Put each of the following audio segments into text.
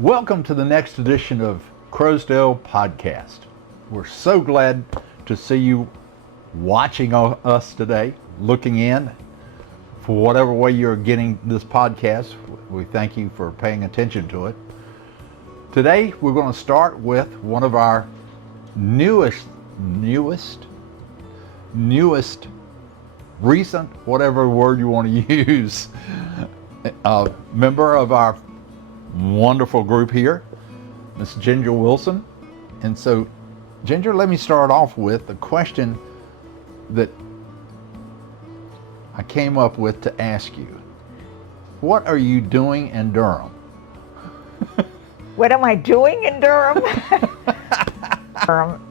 Welcome to the next edition of Crowsdale Podcast. We're so glad to see you watching us today, looking in. For whatever way you're getting this podcast, we thank you for paying attention to it. Today, we're going to start with one of our newest, recent, whatever word you want to use, member of our wonderful group here, Miss Ginger Wilson. And so, Ginger, let me start off with a question that I came up with to ask you. What are you doing in Durham? What am I doing in Durham?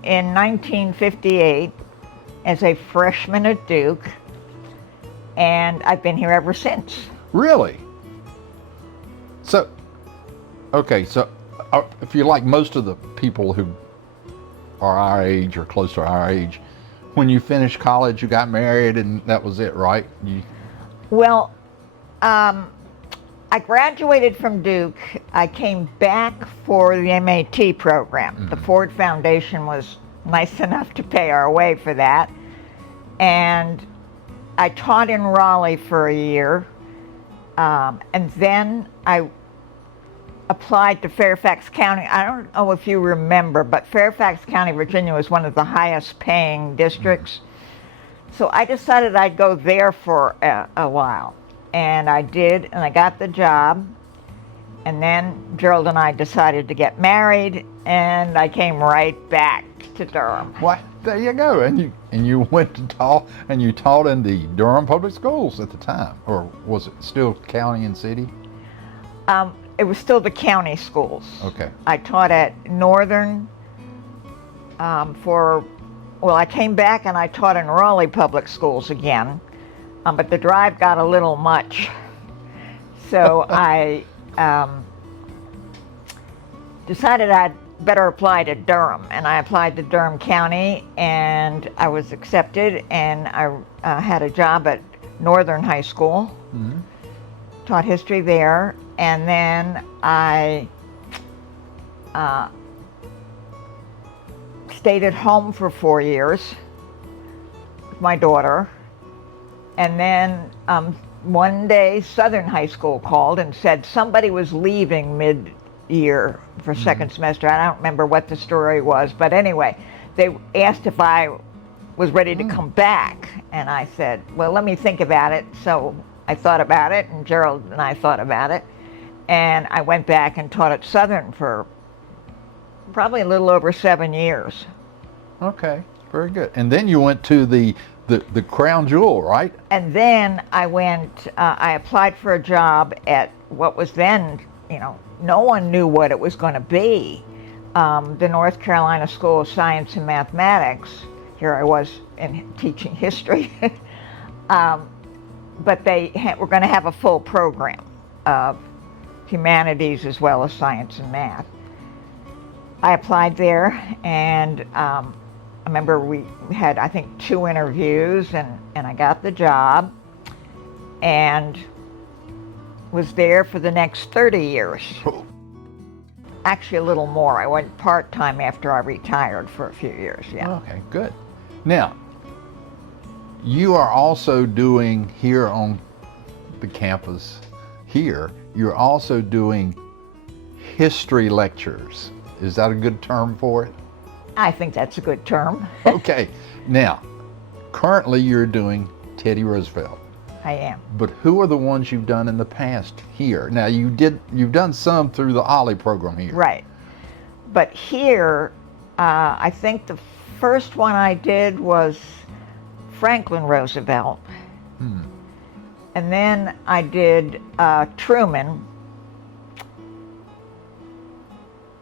In 1958 as a freshman at Duke, and I've been here ever since. Really? So, okay, so if you're like most of the people who are our age or close to our age, when you finished college, you got married and that was it, right? Well, I graduated from Duke. I came back for the MAT program. Mm-hmm. The Ford Foundation was nice enough to pay our way for that. And I taught in Raleigh for a year. And then I applied to Fairfax County. I don't know if you remember, but Fairfax County, Virginia was one of the highest paying districts. So I decided I'd go there for a while. And I did, and I got the job. And then Gerald and I decided to get married, and I came right back to Durham. What? There you go. And you went to taught, and you taught in the Durham Public Schools at the time, or was it still county and city? It was still the county schools. Okay. I taught at Northern I came back and I taught in Raleigh Public Schools again, but the drive got a little much. So I decided I'd better apply to Durham, and I applied to Durham County, and I was accepted, and I had a job at Northern High School. Mm-hmm. Taught history there, and then I stayed at home for 4 years with my daughter. And then one day Southern High School called and said somebody was leaving mid-year for second semester. I don't remember what the story was, but anyway, they asked if I was ready to come back, and I said, well, let me think about it. So I thought about it, and Gerald and I thought about it, and I went back and taught at Southern for probably a little over 7 years. Okay, very good. And then you went to the Crown Jewel, right? And then I went, I applied for a job at what was then, no one knew what it was going to be, the North Carolina School of Science and Mathematics. Here I was teaching history. But they were going to have a full program of humanities as well as science and math. I applied there, and I remember we had, I think, 2 interviews, and I got the job, and was there for the next 30 years. Actually, a little more. I went part-time after I retired for a few years, yeah. Okay, good. Now, you are also doing here on the campus here, you're also doing history lectures. Is that a good term for it? I think that's a good term. Okay. Now, currently you're doing Teddy Roosevelt. I am. But who are the ones you've done in the past here? Now, you've done some through the Ollie program here. Right. But here, I think the first one I did was Franklin Roosevelt. And then I did Truman.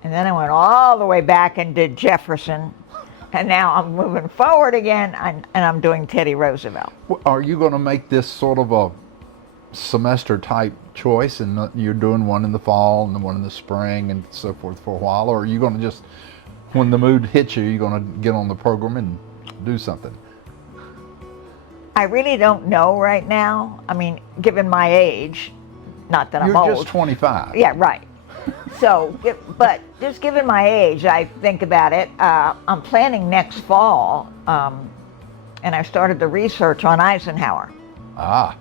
And then I went all the way back and did Jefferson. And now I'm moving forward again, and I'm doing Teddy Roosevelt. Are you going to make this sort of a semester type choice, and you're doing one in the fall and one in the spring and so forth for a while? Or are you going to just, when the mood hits you, you're going to get on the program and do something? I really don't know right now. I mean, given my age, not that I'm old. You're just 25. Yeah, right. So, but just given my age, I think about it. I'm planning next fall, and I started the research on Eisenhower. Ah,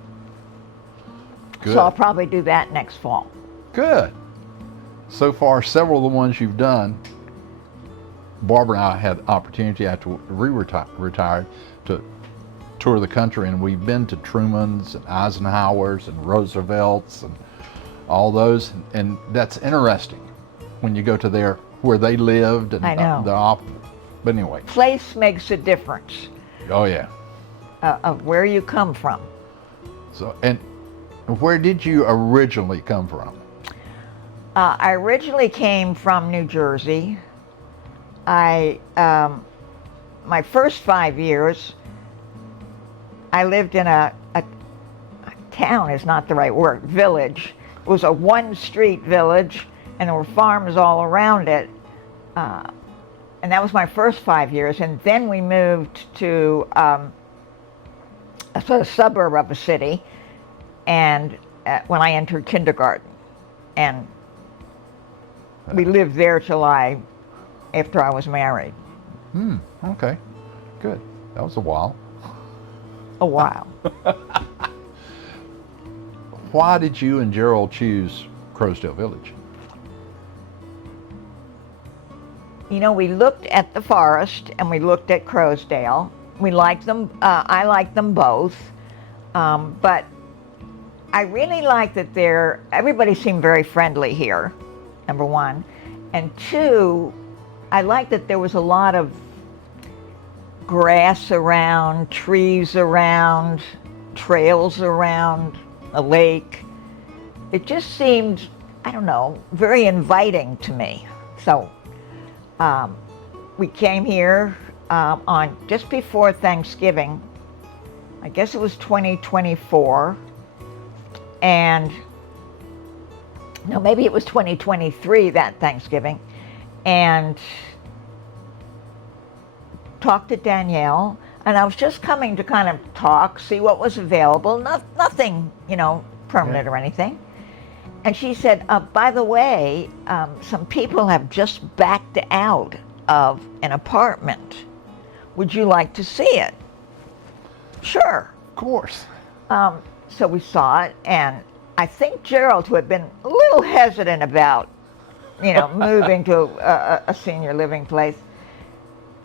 good. So I'll probably do that next fall. Good. So far, several of the ones you've done, Barbara and I had the opportunity after we retired to tour the country, and we've been to Truman's and Eisenhower's and Roosevelt's and all those, and that's interesting when you go to where they lived and I know. But anyway. Place makes a difference Oh yeah. of where you come from. So, and where did you originally come from? I originally came from New Jersey. My first 5 years, I lived in a town is not the right word, village. It was a one-street village, and there were farms all around it. And that was my first 5 years. And then we moved to a sort of suburb of a city, and when I entered kindergarten. And we lived there till after I was married. Okay, good. That was a while. A while. Why did you and Gerald choose Crowsdale Village? You know, we looked at the forest and we looked at Crowsdale. We liked them. I liked them both. But I really like that everybody seemed very friendly here, number one. And two, I like that there was a lot of grass around, trees around, trails around, a lake. It just seemed, I don't know, very inviting to me. So we came here on just before Thanksgiving. I guess it was 2024. And no, maybe it was 2023, that Thanksgiving. And talked to Danielle, and I was just coming to kind of talk, see what was available. Nothing, permanent or anything. And she said, by the way, some people have just backed out of an apartment. Would you like to see it? Sure. Of course. So we saw it, and I think Gerald, who had been a little hesitant about, moving to a senior living place,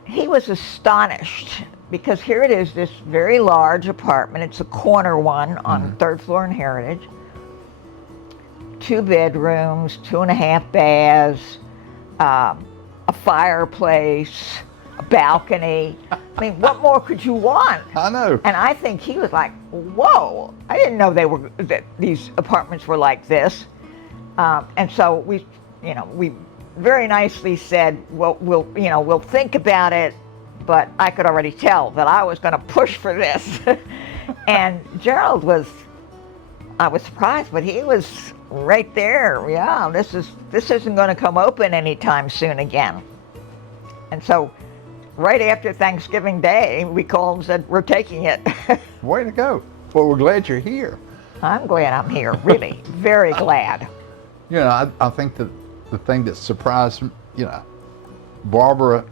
he was astonished, because here it is, this very large apartment. It's a corner one on the third floor in Heritage. 2 bedrooms, 2.5 baths, a fireplace, a balcony. I mean, what more could you want? I know. And I think he was like, whoa, I didn't know that these apartments were like this. And so we very nicely said, well, we'll think about it, but I could already tell that I was going to push for this. And Gerald I was surprised, but he was right there. Yeah, this isn't going to come open anytime soon again. And so right after Thanksgiving Day, we called and said, we're taking it. Way to go. Well, we're glad you're here. I'm glad I'm here, really, very glad. I think that the thing that surprised me, Barbara,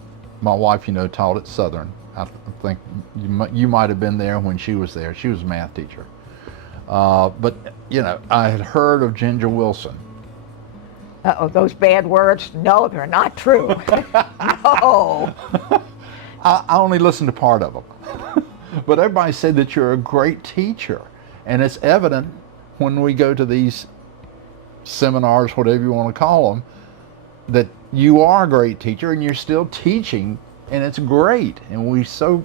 my wife, taught at Southern. I think you might have been there when she was there. She was a math teacher. But, I had heard of Ginger Wilson. Uh-oh, those bad words? No, they're not true. No. I only listened to part of them. But everybody said that you're a great teacher. And it's evident when we go to these seminars, whatever you want to call them, that you are a great teacher and you're still teaching, and it's great. And we're so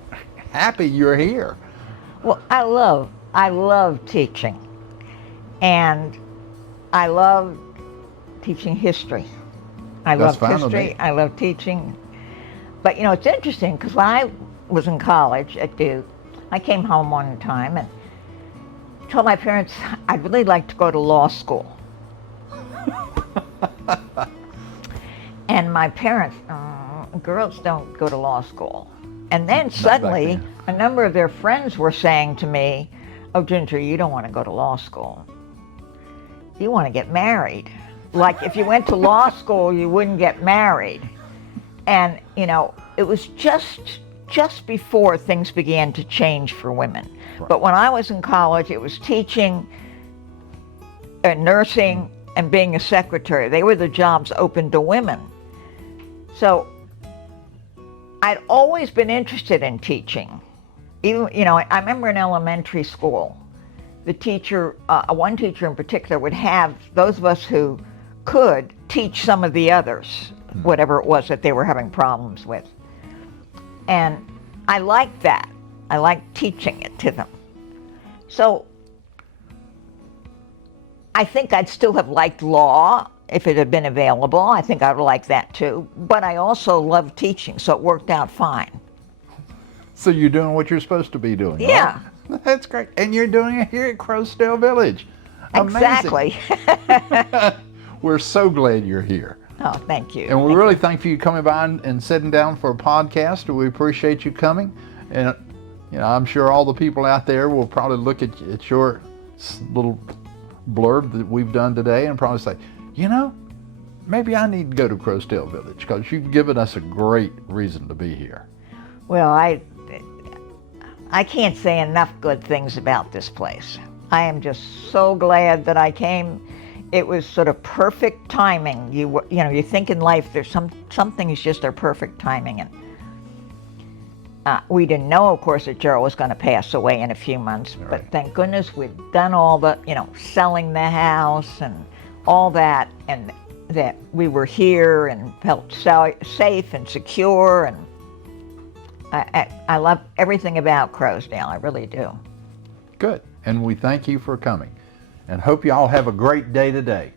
happy you're here. Well, I love teaching. And I love teaching history. I love history. I love teaching. But it's interesting, because when I was in college at Duke, I came home one time and told my parents I'd really like to go to law school. And my parents, girls don't go to law school. And then suddenly, a number of their friends were saying to me, oh, Ginger, you don't want to go to law school. You want to get married. Like if you went to law school, you wouldn't get married. And, you know, it was just before things began to change for women. Right. But when I was in college, it was teaching, nursing, and being a secretary. They were the jobs open to women. So I'd always been interested in teaching. Even, you know, I remember in elementary school, the teacher, one teacher in particular, would have those of us who could teach some of the others, whatever it was that they were having problems with. And I liked that. I liked teaching it to them. So I think I'd still have liked law if it had been available. I think I would like that too. But I also loved teaching, so it worked out fine. So you're doing what you're supposed to be doing. Yeah. Right? That's great. And you're doing it here at Crowsdale Village. Amazing. Exactly. We're so glad you're here. Oh, thank you. And we really thank you coming by and sitting down for a podcast. We appreciate you coming. And you know, I'm sure all the people out there will probably look at your little blurb that we've done today and probably say, you know, maybe I need to go to Crowsdale Village because you've given us a great reason to be here. Well, I can't say enough good things about this place. I am just so glad that I came. It was sort of perfect timing. You know, you think in life there's some things just are perfect timing, and we didn't know, of course, that Gerald was going to pass away in a few months. Right. But thank goodness we'd done all the, you know, selling the house and all that, and that we were here and felt safe and secure. And I love everything about Crowsdale. I really do. Good. And we thank you for coming and hope you all have a great day today.